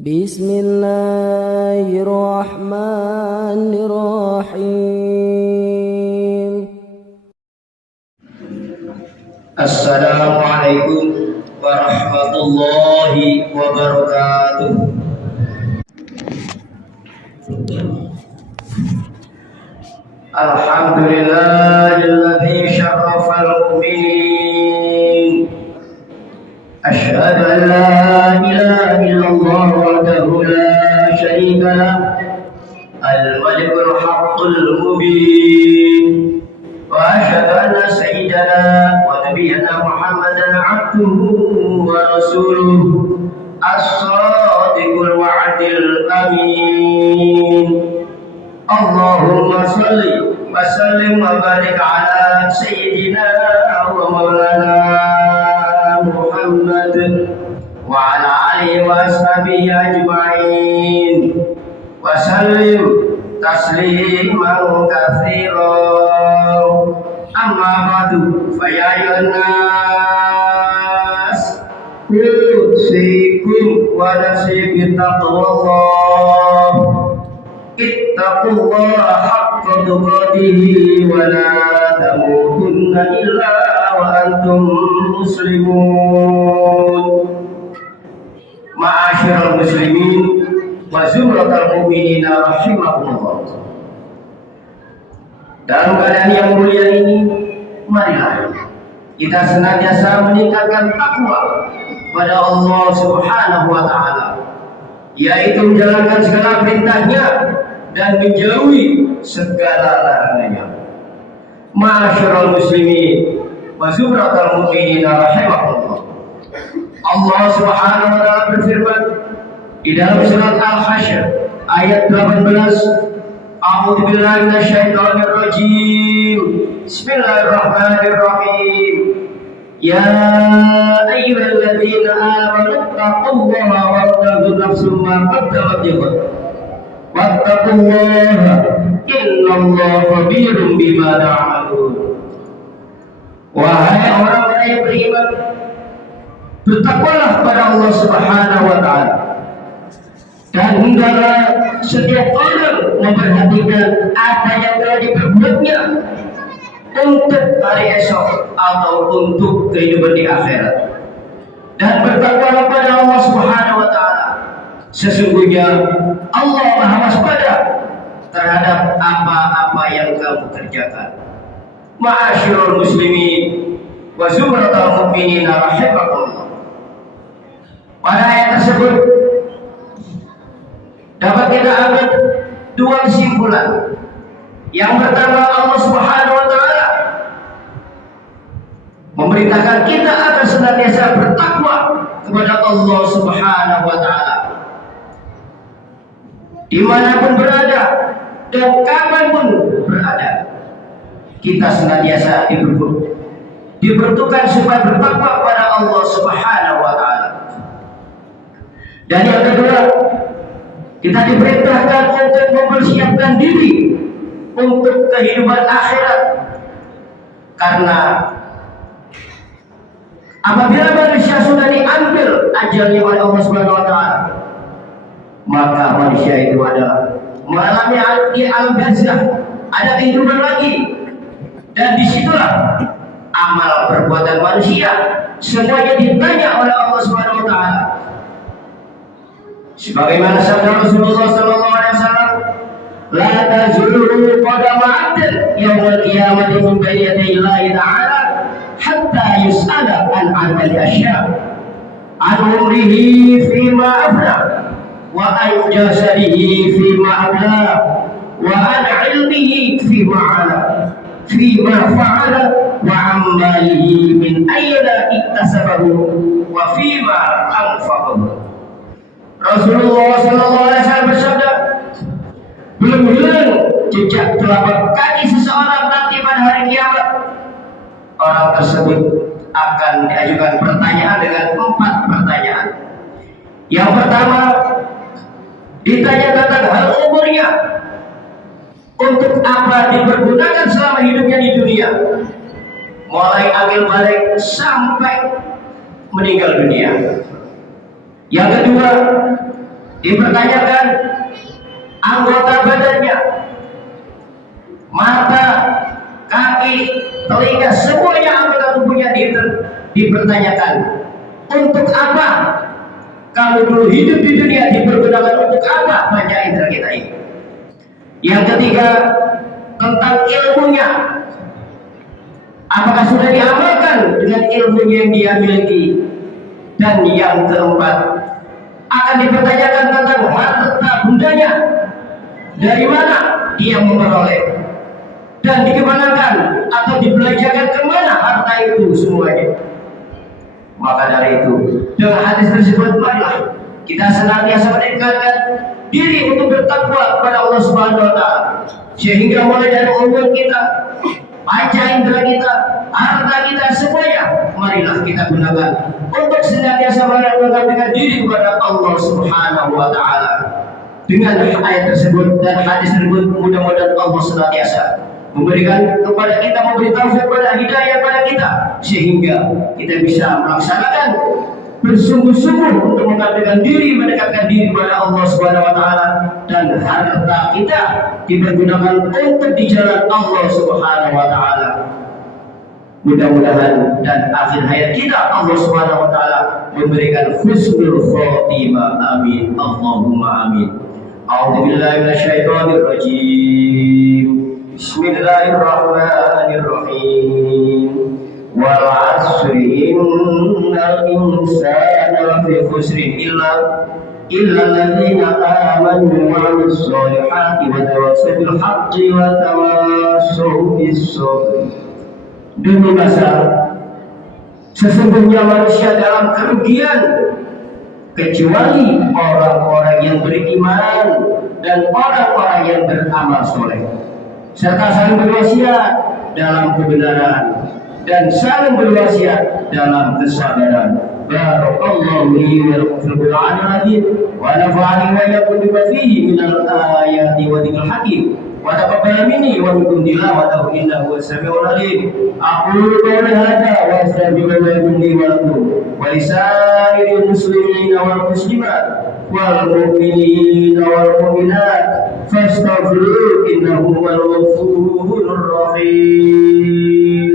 Bismillahirrahmanirrahim. Assalamualaikum warahmatullahi wabarakatuh. Alhamdulillahilladzi syarrafal mu'minin. Asyhadu an la ilaha illallah wahdahu la syarika lah. Al-malikul haqqul mubin. Wa asyhadu anna sayyidana wa nabiyyana Muhammadan abduhu wa rasuluhu as-sadiqul wa'dil amin. Allahumma salli wa sallim wa barik ala sayyidina wa maulana Muhammad wa ala alihi wa ashabihi ajma'in wa sallim tasliman katsiran. Amma ba'du, fa ya ayyuhan nas usikum wa nafsi bi taqwallah. Ittaqullaha haqqa tuqatih wa la tamutunna illa wa antum muslimun. Ma'asyiral muslimin wa zumratal mu'minina rahimakumullah. Dalam keadaan yang mulia ini, marilah kita senantiasa meningkatkan takwa pada Allah Subhanahu wa taala, yaitu menjalankan segala perintahnya dan menjauhi segala larangannya. Ma'asyiral muslimin wa zumratal mu'minina rahimakumullah. Allah Subhanahu wa taala berfirman di dalam surat Al-Hasyr ayat 18, A'udzu billahi minasyaitonir rajim. Bismillahirrahmanirrahim. Ya ayyuhalladzina amanu taqullaha wattaqu nafsum ma qaddamat lighad. Wattaqullaha innallaha khabirum bima ta'malun. Wahai orang-orang yang beriman, bertakwalah kepada Allah Subhanahu wa taala. Dan hendaklah setiap orang memperhatikan apa yang telah diperbuatnya untuk hari esok atau untuk kehidupan di akhirat. Dan bertakwalah kepada Allah Subhanahu wa taala. Sesungguhnya Allah Maha waspada terhadap apa-apa yang kamu kerjakan. Ma'asyiral muslimin wa zumratal mu'minina rahimakumullah. Pada ayat tersebut dapat kita ambil dua kesimpulan. Yang pertama, Allah Subhanahu wa taala memerintahkan kita agar senantiasa bertakwa kepada Allah Subhanahu wa taala dimanapun berada dan kapanpun berada. Kita senantiasa diperuntukkan supaya bertakwa kepada Allah Subhanahu wa taala. Dan yang kedua, kita diperintahkan untuk mempersiapkan diri untuk kehidupan akhirat. Karena apabila manusia sudah diambil ajalnya oleh Allah Subhanahu wa taala, maka manusia itu adalah mengalami di alam barzakh, ada kehidupan lagi. Dan disitulah amal perbuatan manusia semuanya ditanya oleh Allah Subhanahu wa taala. Sebagaimana sabda Rasulullah sallallahu alaihi wasallam, la tazulu qadama 'abdin yaumil qiyamati min baini yaday Allah ta'ala hatta yus'ala an arba'ati asya' an umrihi fima afna wa an jasadihi fima abla wa an ilmihi fima fa'ala wa amalihi min ayna iktasabahu wa fima anfaqahu. Rasulullah sallallahu alaihi wasallam bersabda, belum hilang jejak telapak kaki seseorang nanti pada hari kiamat. Orang tersebut akan diajukan pertanyaan dengan 4 pertanyaan. Yang pertama, ditanya tentang hal umurnya. Untuk apa dipergunakan selama hidupnya di dunia, mulai ambil balik sampai meninggal dunia. Yang kedua, dipertanyakan anggota badannya, mata, kaki, telinga, semuanya anggota tubuhnya dipertanyakan. Untuk apa kamu dulu hidup di dunia, dipergunakan untuk apa panca indera kita ini? Yang ketiga, tentang ilmunya, apakah sudah diamalkan dengan ilmunya yang dia miliki? Dan yang keempat, akan dipertanyakan tentang harta bundanya, dari mana dia memperoleh dan dikemanakan atau dibelanjakan kemana harta itu semuanya. Maka dari itu, dengan hadis tersebut, marilah kita senantiasa mendekatkan diri untuk bertakwa kepada Allah Subhanahu wa Ta'ala, sehingga mulai dari umur kita, panca indera kita, harta kita, semuanya marilah kita gunakan untuk senantiasa mendekatkan diri kepada Allah Subhanahu wa Ta'ala. Dengan ayat tersebut dan hadis tersebut, mudah-mudahan Allah senantiasa memberikan kepada kita, memberi taufik kepada hidayah pada kita, sehingga kita bisa melaksanakan bersungguh-sungguh untuk mendekatkan diri kepada Allah Subhanahu wa Ta'ala, dan harta kita dipergunakan untuk di jalan Allah Subhanahu wa Ta'ala. Mudah-mudahan dan akhir hayat kita Allah Subhanahu wa Ta'ala memberikan husnul khotimah. Amin. Allahumma amin. A'udzubillahi minasyaitonir rajim. Bismillahirrahmanirrahim. Wal 'asri innal insana lafi khusrin illa alladziina aamanu wa 'amilus shalihaati wa tawassaw bil haqqi wa tawassaw bis sabr. Demi masa, sesungguhnya manusia dalam kerugian kecuali orang-orang yang beriman dan orang-orang yang beramal soleh, serta saling berwasiat dalam kebenaran dan saling berwasiat dalam kesabaran. Barakallahu li wa lakum fil Qur'anil azim wa nafa'ani wa iyyakum bima fihi minal ayati wa dzikril hakim wa taqabbal minni wa minkum tilawatahu innahu was-sami'ul 'alim. Aqulu qawli hadza wa astaghfirullaha li wa lakum wa lisa'iril muslimina wal muslimat wal mu'minina wal mu'minat fastaghfiruhu innahu huwal ghafurur rahim.